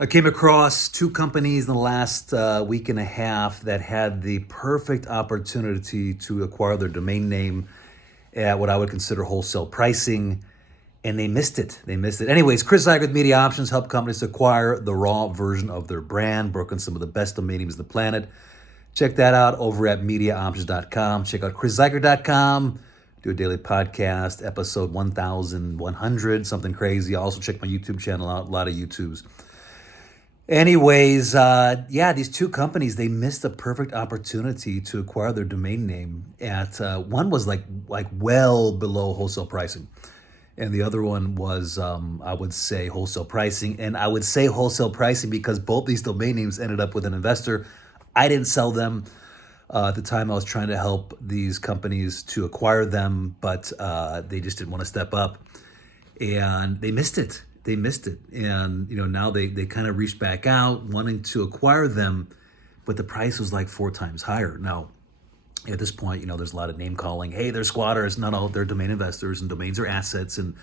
I came across two companies in the last week and a half that had the perfect opportunity to acquire their domain name at what I would consider wholesale pricing, and they missed it. They missed it. Anyways, Chris Zuiker with Media Options help companies acquire the raw version of their brand, broken some of the best domain names on the planet. Check that out over at MediaOptions.com. Check out ChrisZuiker.com. Do a daily podcast, episode 1100, something crazy. Also check my YouTube channel out, a lot of YouTubes. Anyways, these two companies, they missed a perfect opportunity to acquire their domain name at one was like well below wholesale pricing, and the other one was I would say wholesale pricing, and I would say wholesale pricing because both these domain names ended up with an investor. I didn't sell them. At the time, I was trying to help these companies to acquire them, but they just didn't want to step up, and they missed it. They missed it, and now they kind of reached back out, wanting to acquire them, but the price was like 4 times higher. Now, at this point, there's a lot of name calling. Hey, they're squatters. No, they're domain investors, and domains are assets, and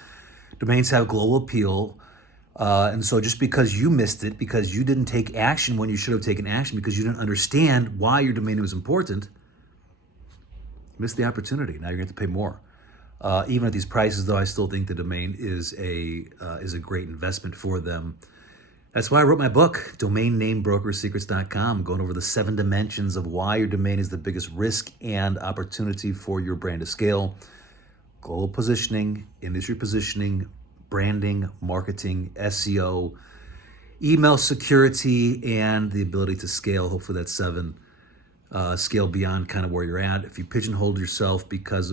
domains have global appeal. And so just because you missed it, because you didn't take action when you should have taken action, because you didn't understand why your domain was important, you missed the opportunity. Now you're going to have to pay more. Even at these prices, though, I still think the domain is a great investment for them. That's why I wrote my book, DomainNameBrokerSecrets.com, going over the 7 dimensions of why your domain is the biggest risk and opportunity for your brand to scale. Global positioning, industry positioning, branding, marketing, SEO, email security, and the ability to scale. Hopefully that's 7. Scale beyond kind of where you're at. If you pigeonhole yourself because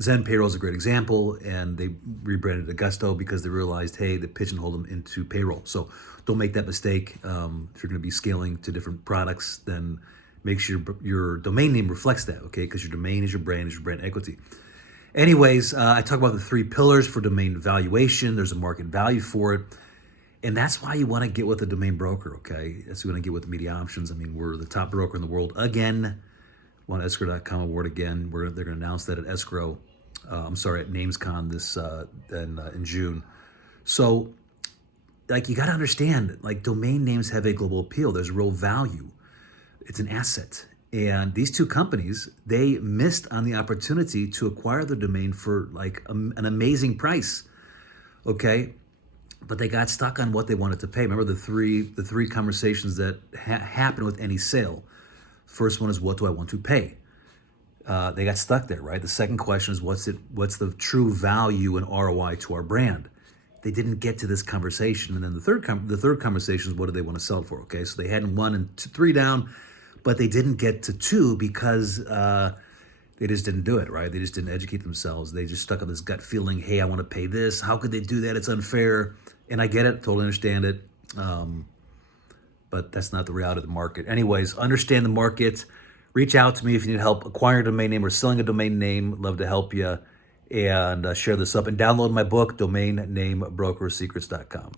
Zen Payroll is a great example, and they rebranded Augusto because they realized, hey, they pigeonholed them into payroll. So don't make that mistake. If you're going to be scaling to different products, then make sure your domain name reflects that, okay? Because your domain is your brand equity. Anyways, I talk about the 3 pillars for domain valuation. There's a market value for it. And that's why you want to get with a domain broker, okay? That's why you want to get with Media Options. I mean, we're the top broker in the world again. Won escrow.com award again. They're going to announce that at at NamesCon in June. So, you got to understand, domain names have a global appeal. There's real value. It's an asset. And these two companies, they missed on the opportunity to acquire the domain for an amazing price, okay? But they got stuck on what they wanted to pay. Remember the three conversations that happen with any sale. First one is, what do I want to pay? They got stuck there, right? The second question is, what's the true value and ROI to our brand? They didn't get to this conversation. And then the third conversation is, what do they want to sell it for? Okay, so they had 1 and 3 down, but they didn't get to 2 because they just didn't do it, right? They just didn't educate themselves. They just stuck on this gut feeling, hey, I want to pay this. How could they do that? It's unfair. And I get it, totally understand it. But that's not the reality of the market. Anyways, understand the market. Reach out to me if you need help acquiring a domain name or selling a domain name. Love to help you. And share this up. And download my book, DomainNameBrokerSecrets.com.